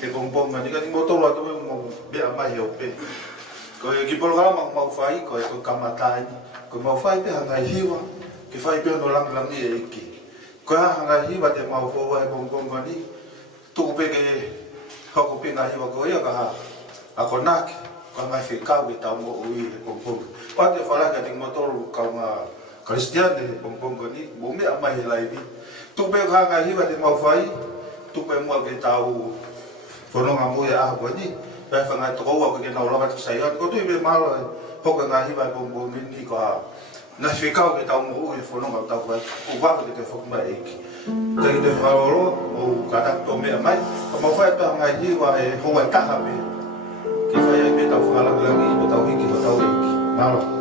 e pompong ni ka motor ato mo be mai o pe ko e ki polga mau fai ko e ko kamatai ko mau fai pe hanga hiwa ki fai pe no lang lang e ki ko hanga hiwa te mau fo e pompong ni tu pe ke ha ko pe nga hiwa ko ya ka a ko nak ko mai fe ka we ta mo ui e pompong pa te fala ka te motor ka ma Kristian de pompong ni mo me mai lai ni tu pe hanga hiwa te mau fai tu pe mo ke tau fono nga mo ya ko ni pa fa nga to ko ke na ola sai ko tu be mal ho ka nga hi ba bom ni ko na fi ka ke tau mo u fono nga tau ko wa ke te fo ma e ki te te fa ro o ka ta to me mai ko mo fa ta nga hi wa e ho wa ta ha be ki fa ya be tau fa la la ni ko tau ki ko tau ki malo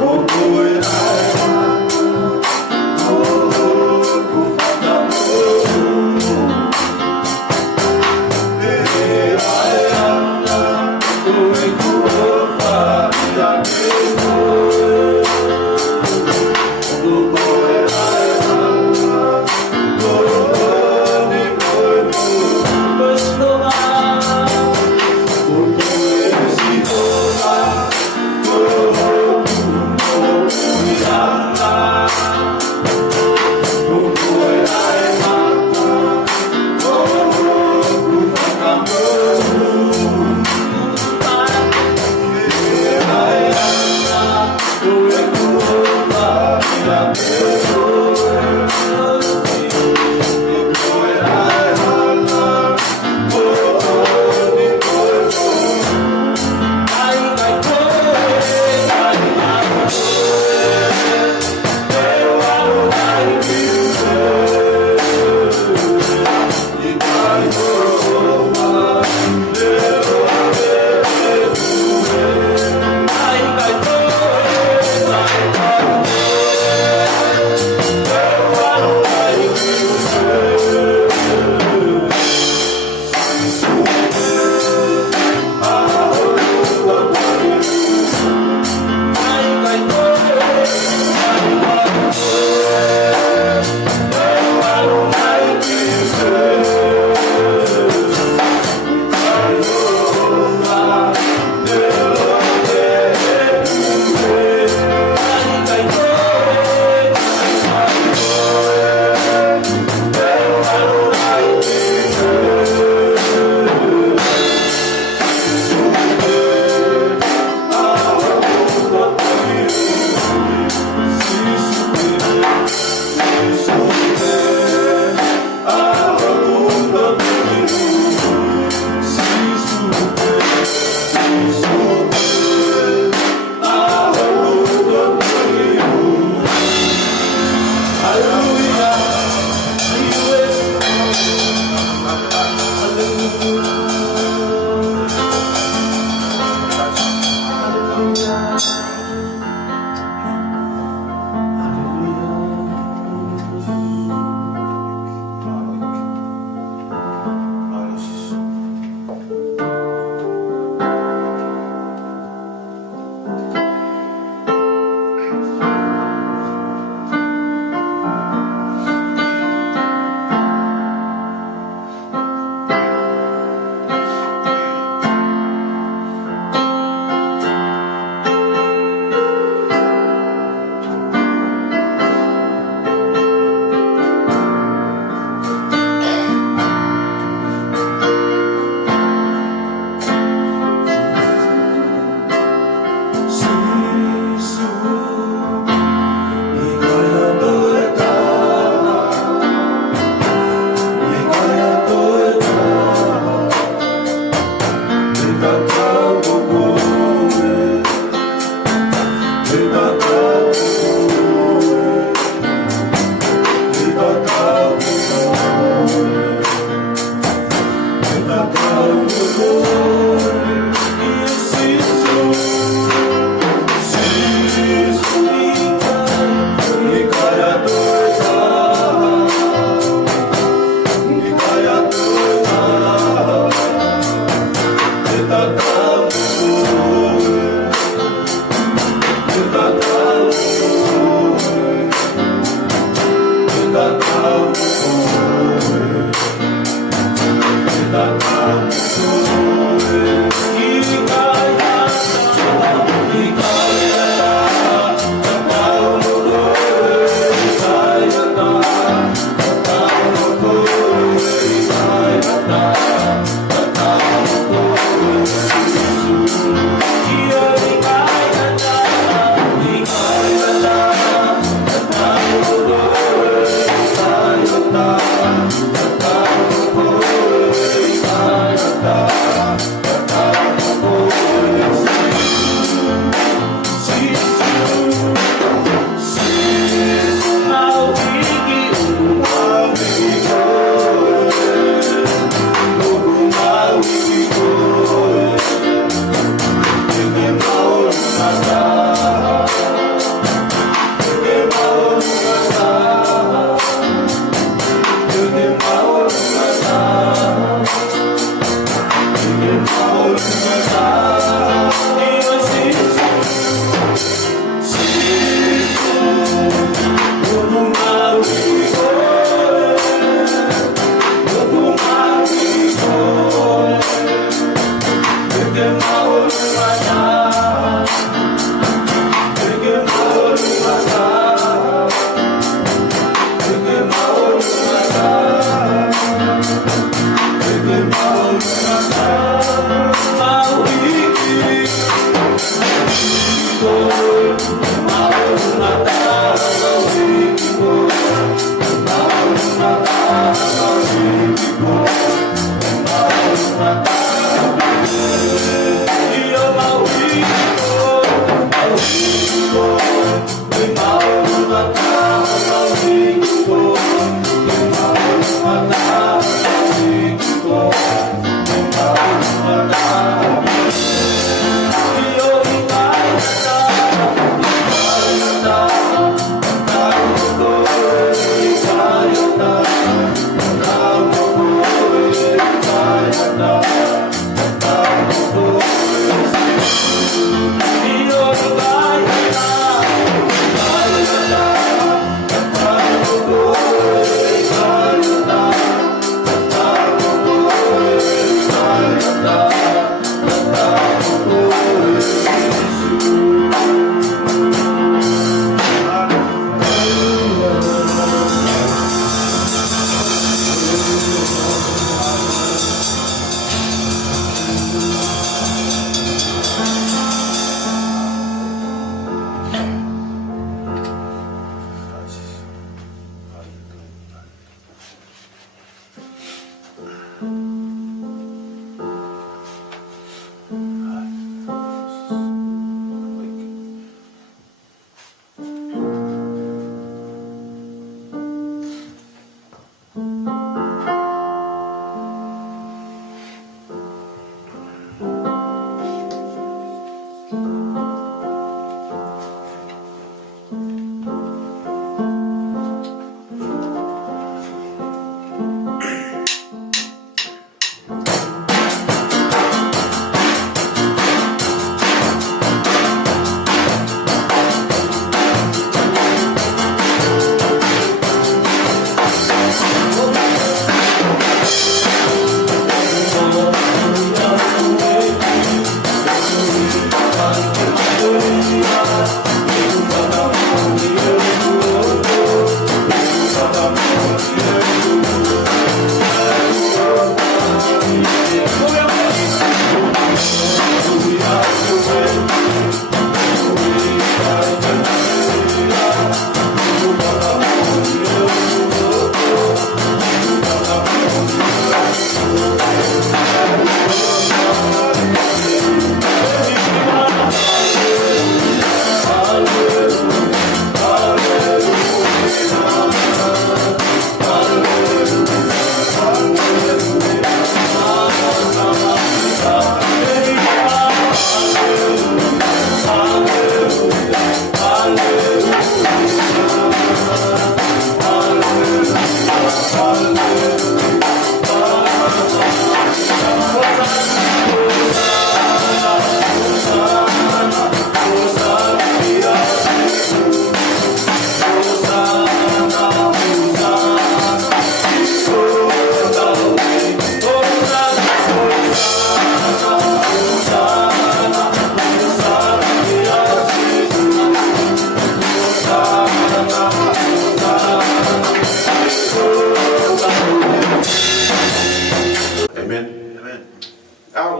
Oh,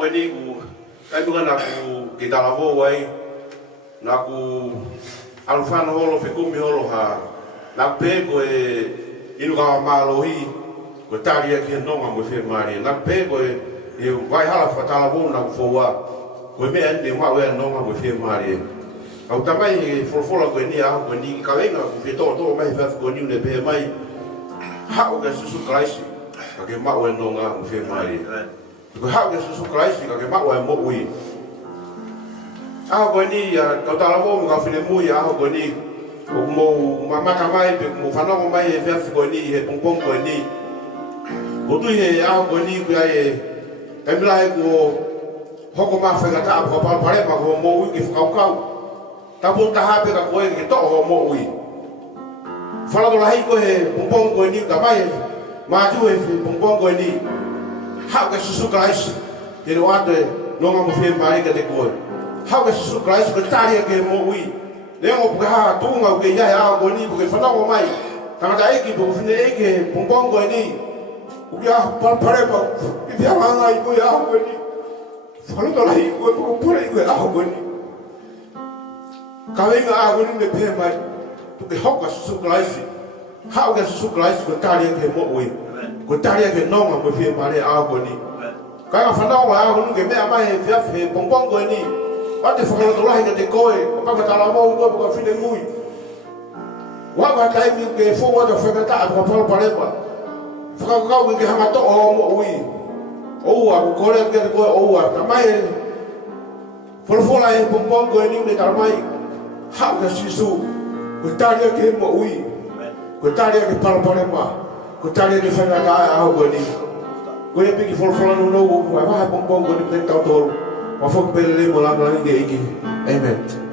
koe ni ku kai bunga na ku ki talavo wai na ku alfano holo fekumi holo ha na pe ko inu ka malohi ko taria ki nonga mo fe mari na pe ko e vai hala fatalavo na fowa ko me ande ma we nonga mo fe mari au tamai folfola ko ni a ko ni ka venga ku fe to mai fa ko ni ne pe mai ha o ga su Christ ka ke ma we nonga mo fe mari ko ha ga su Christ ka ke ma we mo ui a ko ni ya ka talavo mo ka file mu ya ko ni o mo mama kamai pe mo fana ko mai e fa ko ni he pongpong ko ni o tu he a ko ni ku ai e mla e ko hoko ma fa ta ko pa pare ma ko mo ui ki fa ka ta po ta ha pe ka ko e ki to ho mo ui fala do la hi ko he pongpong ko ni ka mai ma ju e pongpong ko ni ha ka su Christ ke no ate no ma mo fe mai ka te ko ha ka su Christ ko taria ke mo ui le ngo puka tunga ke ya ya ko ni ke fana ko mai ta ta e ki bo fine e ke pongpong ko ni u ya pa pare ba ki ya ma ngai ko ya ko ni fala do la hi ko ko pore ko ya ko ni ka venga a ko ni me pe mai tu ke ho ka su Christ ha ka su Christ ko taria ke mo ui ko taria ke no ma mo fe mare a ko ni ka fana ko a ko ni ke me ama e fa fe pongpong ko ni ate whakara to lahi ka te koe, o pakatala mau ua puka whine mui. Waka taimi ke whonga ta whakata a puka palaparepa. Whakakau ke hanga to o mo ui. Oua, ko kore ke te koe oua. Ta mai e, whalawhala e pompong koe niu ne taramai. Hau ka sisu, ko taria ke mo ui. Ko taria ke palaparepa. Ko taria ke whakata a au koe ni. Ko e piki whalawhala no no, ko e waha pompong koe ni ke tau toru. Wafok pele mo lang lang iki. Amen.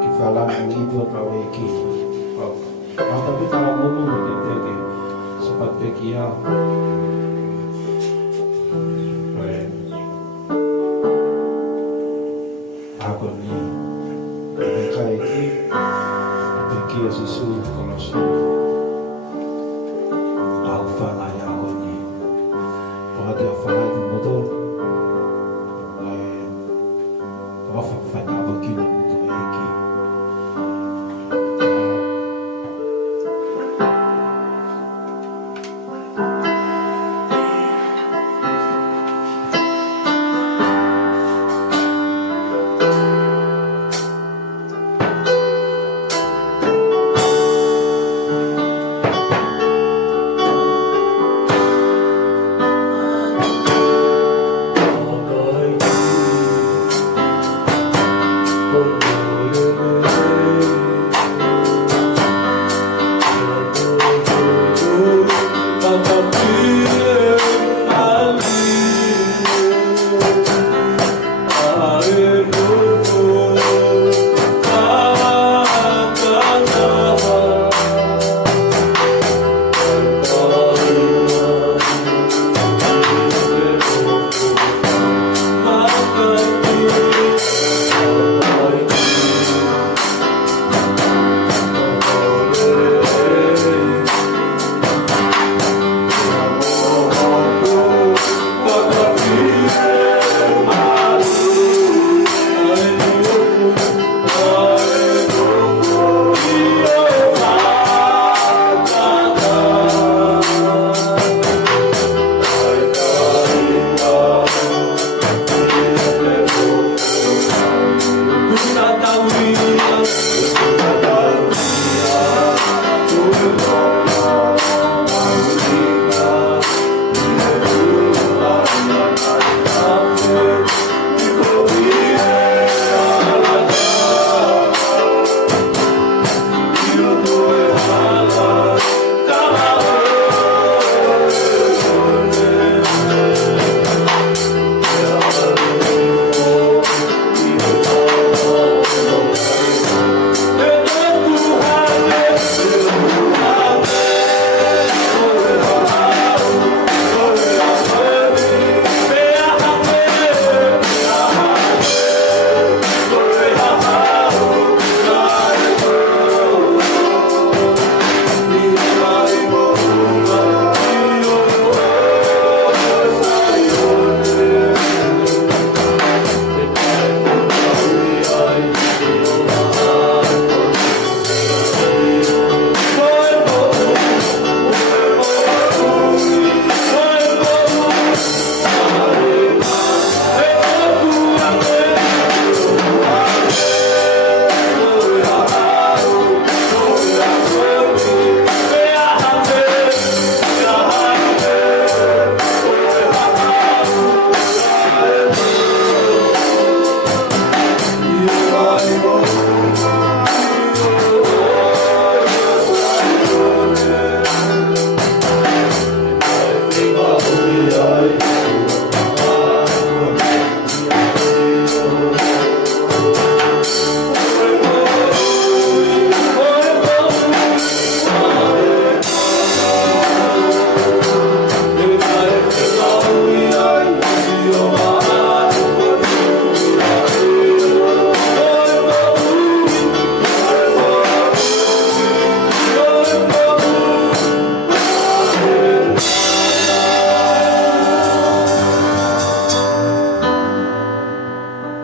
ki fala ni itu trawe ki tapi kalau ngomong gitu seperti kia aku ni mereka ini kia sisu kalau su aku fala ya aku ni pada dia fala di motor Rafa fanya bakina motor yake Oh,